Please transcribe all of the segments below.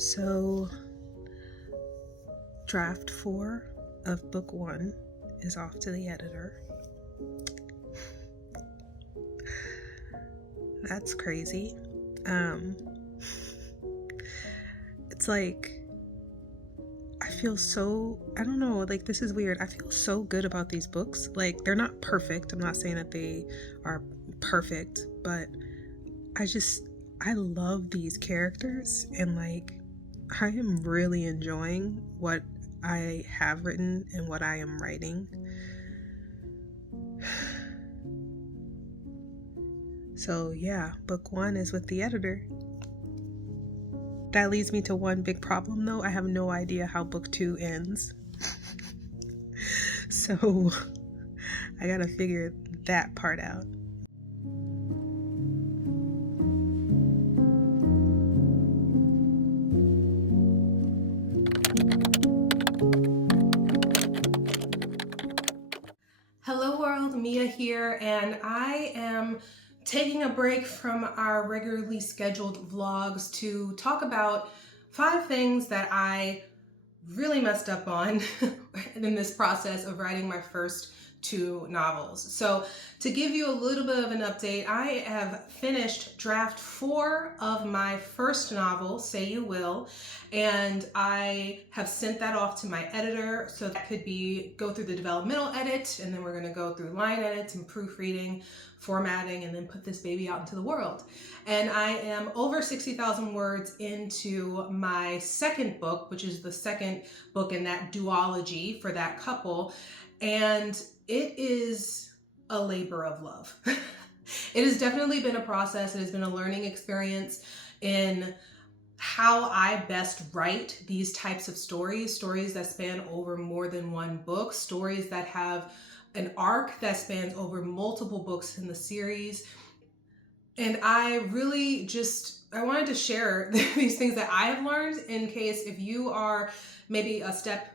So, draft 4 of book 1 is off to the editor. That's crazy. It's like, I feel so, I don't know, like this is weird. I feel so good about these books. Like, they're not perfect. I'm not saying that they are perfect, but I love these characters, and like, I am really enjoying what I have written and what I am writing. So yeah, book 1 is with the editor. That leads me to one big problem though. I have no idea how book 2 ends. So I gotta figure that part out. Hello world, Mia here, and I am taking a break from our regularly scheduled vlogs to talk about 5 things that I really messed up on in this process of writing my first 2 novels. So to give you a little bit of an update, I have finished draft 4 of my first novel, Say You Will, and I have sent that off to my editor so that could go through the developmental edit, and then we're going to go through line edits and proofreading, formatting, and then put this baby out into the world. And I am over 60,000 words into my second book, which is the second book in that duology for that couple, and it is a labor of love. It has definitely been a process. It has been a learning experience in how I best write these types of stories that span over more than one book, stories that have an arc that spans over multiple books in the series. And I really I wanted to share these things that I have learned in case if you are maybe a step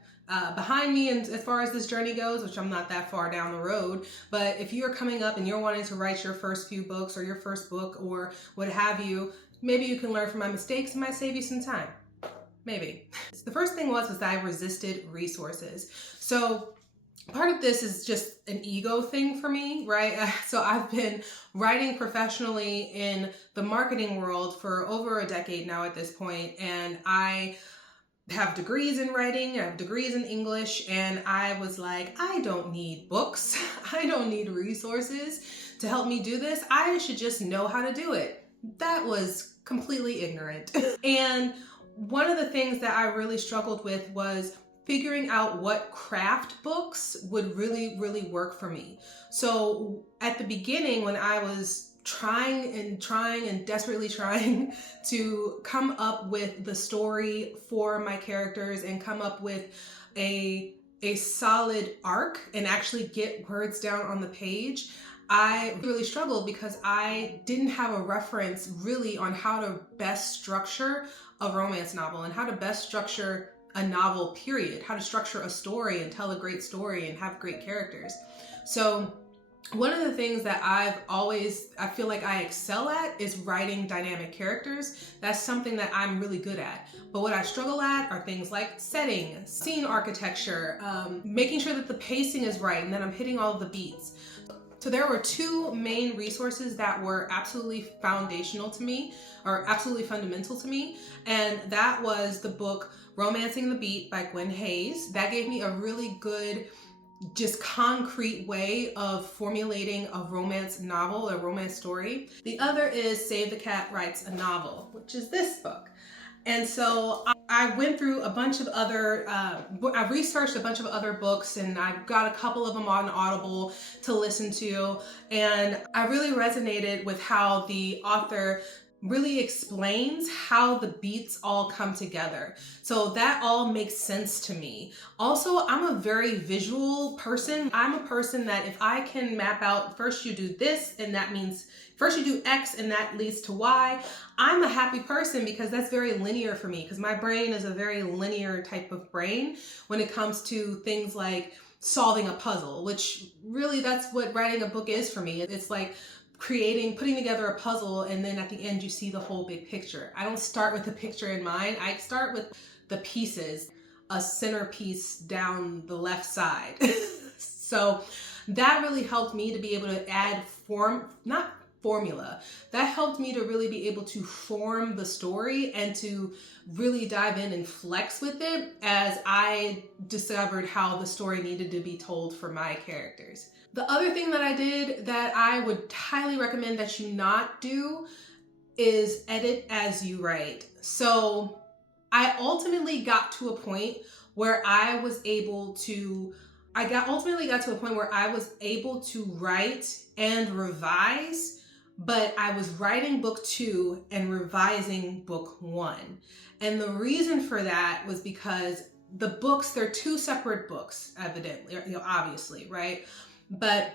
behind me and as far as this journey goes, which I'm not that far down the road, but if you're coming up and you're wanting to write your first few books or your first book or what have you, maybe you can learn from my mistakes and might save you some time. Maybe. The first thing was that I resisted resources. So part of this is just an ego thing for me, right? So I've been writing professionally in the marketing world for over a decade now at this point, and I have degrees in writing, I have degrees in English, and I was like, I don't need books. I don't need resources to help me do this. I should just know how to do it. That was completely ignorant. And one of the things that I really struggled with was figuring out what craft books would really, really work for me. So at the beginning, when I was trying and desperately trying to come up with the story for my characters and come up with a solid arc and actually get words down on the page, I really struggled because I didn't have a reference really on how to best structure a romance novel and how to best structure a novel, period. How to structure a story and tell a great story and have great characters. So one of the things that I feel like I excel at is writing dynamic characters. That's something that I'm really good at. But what I struggle at are things like setting, scene architecture, making sure that the pacing is right and that I'm hitting all of the beats. So there were 2 main resources that were absolutely foundational to me, or absolutely fundamental to me, and that was the book Romancing the Beat by Gwen Hayes. That gave me a really good, just concrete way of formulating a romance novel, a romance story. The other is Save the Cat Writes a Novel, which is this book. And so I went through a bunch of other, I researched a bunch of other books, and I've got a couple of them on Audible to listen to. And I really resonated with how the author really explains how the beats all come together. So that all makes sense to me. Also, I'm a very visual person. I'm a person that if I can map out, first you do this, and that means first you do X and that leads to Y, I'm a happy person because that's very linear for me, because my brain is a very linear type of brain when it comes to things like solving a puzzle, which really that's what writing a book is for me. It's like putting together a puzzle, and then at the end you see the whole big picture. I don't start with the picture in mind. I start with the pieces, a centerpiece down the left side. So that really helped me to be able to add that helped me to really be able to form the story and to really dive in and flex with it as I discovered how the story needed to be told for my characters. The other thing that I did that I would highly recommend that you not do is edit as you write. So I ultimately got to a point where I was able to write and revise, but I was writing book 2 and revising book 1. And the reason for that was because the books, they're 2 separate books, evidently, obviously, right? But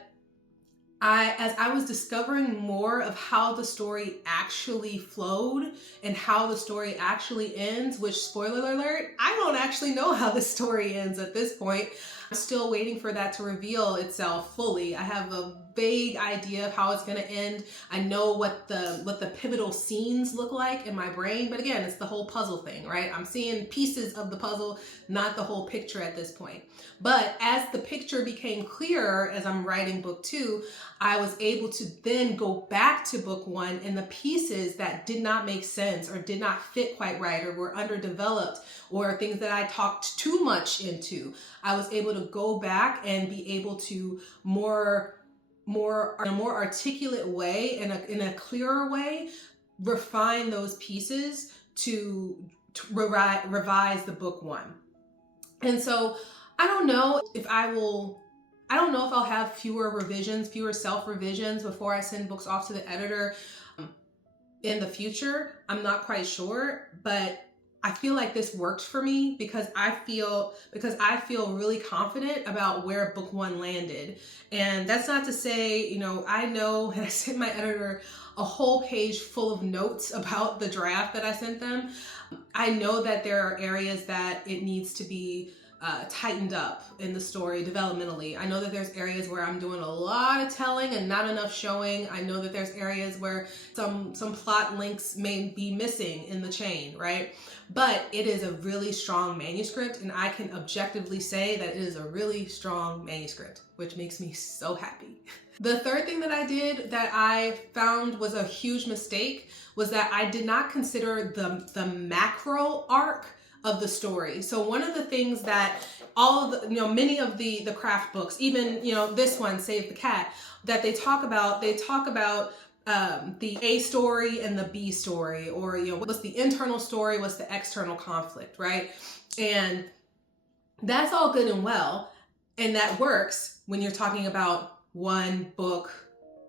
as I was discovering more of how the story actually flowed and how the story actually ends, which, spoiler alert, I don't actually know how the story ends at this point. I'm still waiting for that to reveal itself fully. I have a vague idea of how it's going to end. I know what the pivotal scenes look like in my brain, but again, it's the whole puzzle thing, right? I'm seeing pieces of the puzzle, not the whole picture at this point. But as the picture became clearer as I'm writing book 2, I was able to then go back to book 1, and the pieces that did not make sense or did not fit quite right or were underdeveloped or things that I talked too much into, I was able to go back and be able to in a more articulate way, in a clearer way, refine those pieces to revise the book 1. And so I don't know if I'll have fewer self-revisions before I send books off to the editor in the future. I'm not quite sure, but I feel like this worked for me because I feel really confident about where book 1 landed. And that's not to say, I know, and I sent my editor a whole page full of notes about the draft that I sent them. I know that there are areas that it needs to be tightened up in the story developmentally. I know that there's areas where I'm doing a lot of telling and not enough showing. I know that there's areas where some plot links may be missing in the chain, right? But it is a really strong manuscript, and I can objectively say that it is a really strong manuscript, which makes me so happy. The third thing that I did that I found was a huge mistake was that I did not consider the macro arc of the story. So one of the things that many of the craft books, even, this one, Save the Cat, that they talk about the A story and the B story, or, what's the internal story, what's the external conflict, right? And that's all good and well. And that works when you're talking about 1 book,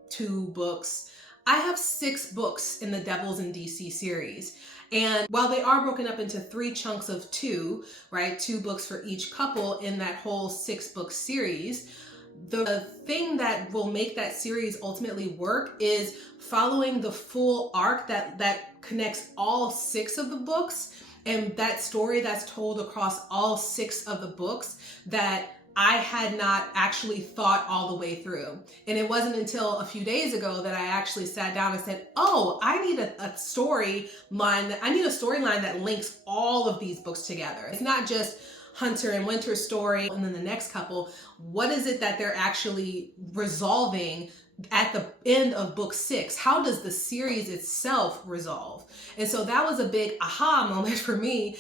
2 books. I have 6 books in the Devils in DC series. And while they are broken up into 3 chunks of 2, right, 2 books for each couple in that whole 6-book series, the thing that will make that series ultimately work is following the full arc that connects all 6 of the books, and that story that's told across all 6 of the books that I had not actually thought all the way through. And it wasn't until a few days ago that I actually sat down and said, oh, I need a storyline that links all of these books together. It's not just Hunter and Winter's story and then the next couple. What is it that they're actually resolving at the end of book 6? How does the series itself resolve? And so that was a big aha moment for me.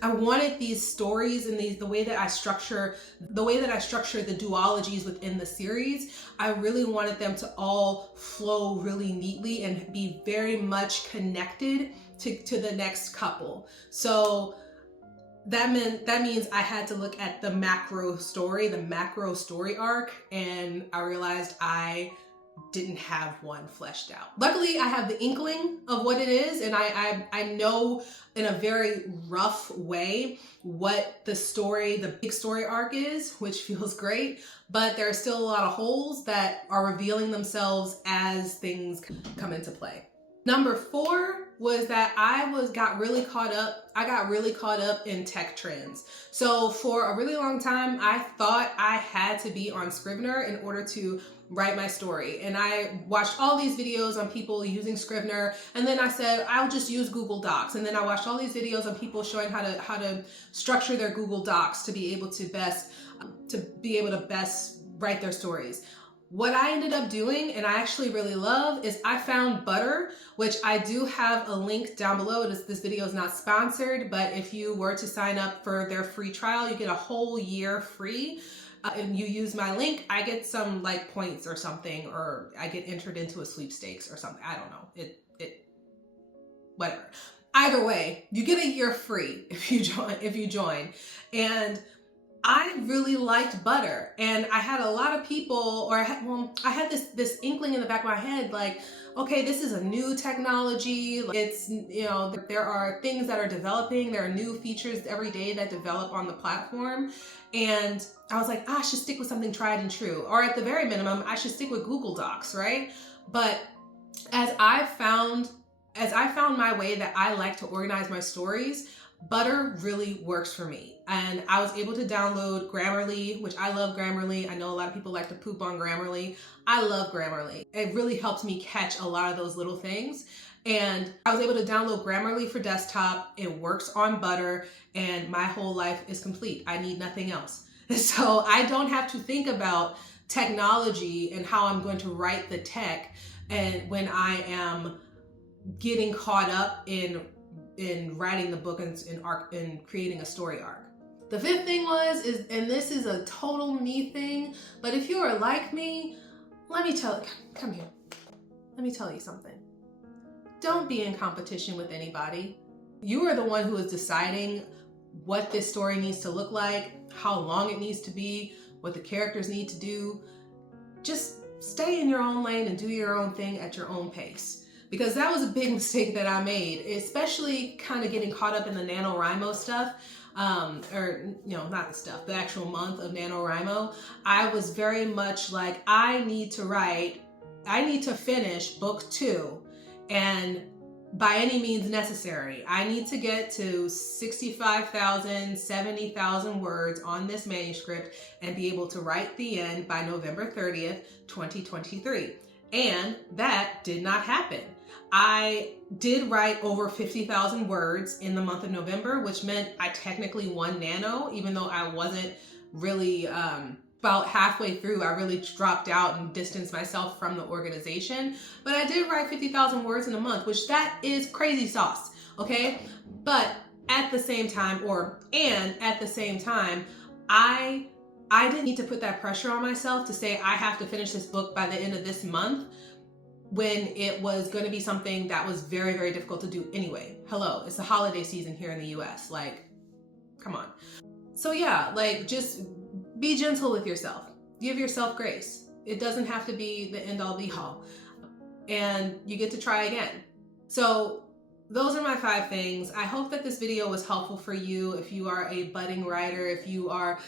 I wanted these stories and the way that I structure the duologies within the series. I really wanted them to all flow really neatly and be very much connected to the next couple. So that means I had to look at the macro story arc, and I realized I didn't have one fleshed out. Luckily, I have the inkling of what it is, and I know in a very rough way what the big story arc is, which feels great, but there are still a lot of holes that are revealing themselves as things come into play. Number 4 was that I got really caught up. I got really caught up in tech trends. So for a really long time, I thought I had to be on Scrivener in order to write my story. And I watched all these videos on people using Scrivener, and then I said, I'll just use Google Docs. And then I watched all these videos on people showing how to structure their Google Docs to be able to best write their stories. What I ended up doing, and I actually really love, is I found Butter, which I do have a link down below. This video is not sponsored, but if you were to sign up for their free trial, you get a whole year free. And you use my link, I get some like points or something, or I get entered into a sweepstakes or something. I don't know. Whatever. Either way, you get a year free if you join. And I really liked Butter, and I had a lot of people, I had this inkling in the back of my head, like, okay, this is a new technology. It's, there are things that are developing. There are new features every day that develop on the platform. And I was like, I should stick with something tried and true, or at the very minimum, I should stick with Google Docs, right? But as I found my way that I like to organize my stories, Butter really works for me. And I was able to download Grammarly, which I love Grammarly. I know a lot of people like to poop on Grammarly. I love Grammarly. It really helps me catch a lot of those little things. And I was able to download Grammarly for desktop. It works on Butter, and my whole life is complete. I need nothing else. So I don't have to think about technology and how I'm going to write the tech, and when I am getting caught up in writing the book and creating a story arc. The fifth thing and this is a total me thing, but if you are like me, come here. Let me tell you something. Don't be in competition with anybody. You are the one who is deciding what this story needs to look like, how long it needs to be, what the characters need to do. Just stay in your own lane and do your own thing at your own pace. Because that was a big mistake that I made, especially kind of getting caught up in the NaNoWriMo stuff, not the stuff, the actual month of NaNoWriMo. I was very much like, I need to finish book 2, and by any means necessary. I need to get to 65,000, 70,000 words on this manuscript and be able to write the end by November 30th, 2023. And that did not happen. I did write over 50,000 words in the month of November, which meant I technically won Nano, even though I wasn't really, about halfway through, I really dropped out and distanced myself from the organization. But I did write 50,000 words in a month, which that is crazy sauce, okay? But at the same time, I didn't need to put that pressure on myself to say I have to finish this book by the end of this month, when it was going to be something that was very, very difficult to do anyway. Hello, it's the holiday season here in the US. Like, come on. So yeah, like, just be gentle with yourself. Give yourself grace. It doesn't have to be the end all be all. And you get to try again. So those are my 5 things. I hope that this video was helpful for you if you are a budding writer, if you are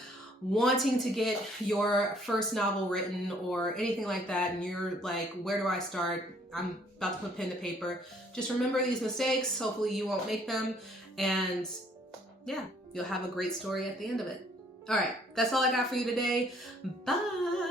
wanting to get your first novel written or anything like that, and you're like, where do I start? I'm about to put pen to paper. Just remember these mistakes. Hopefully you won't make them. And yeah, you'll have a great story at the end of it. All right, that's all I got for you today. Bye.